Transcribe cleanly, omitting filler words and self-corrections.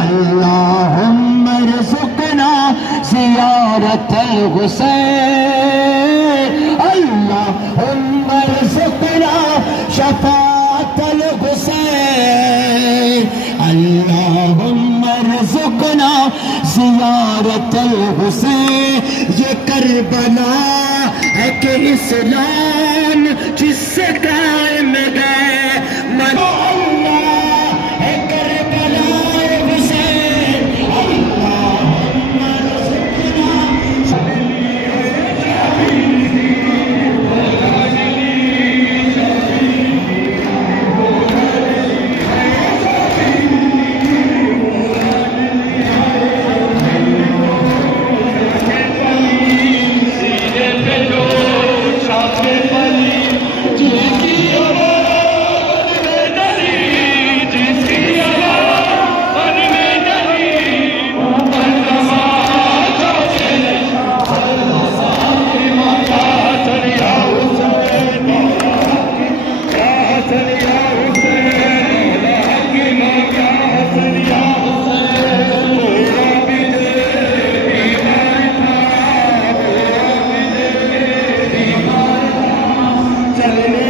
अल्लाहुम्मा रज़ुक़ना ज़ियारतल हुसैन, अल्लाहुम्मा रज़ुक़ना शफ़ाअतल हुसैन, अल्लाहुम्मा रज़ुक़ना ज़ियारतल हुसैन। ये करबला है कि इस्लाम जिससे कायम है मनो अल्लाह है करबला हुसैन, अल्लाहुम्मा रज़ुक़ना चलने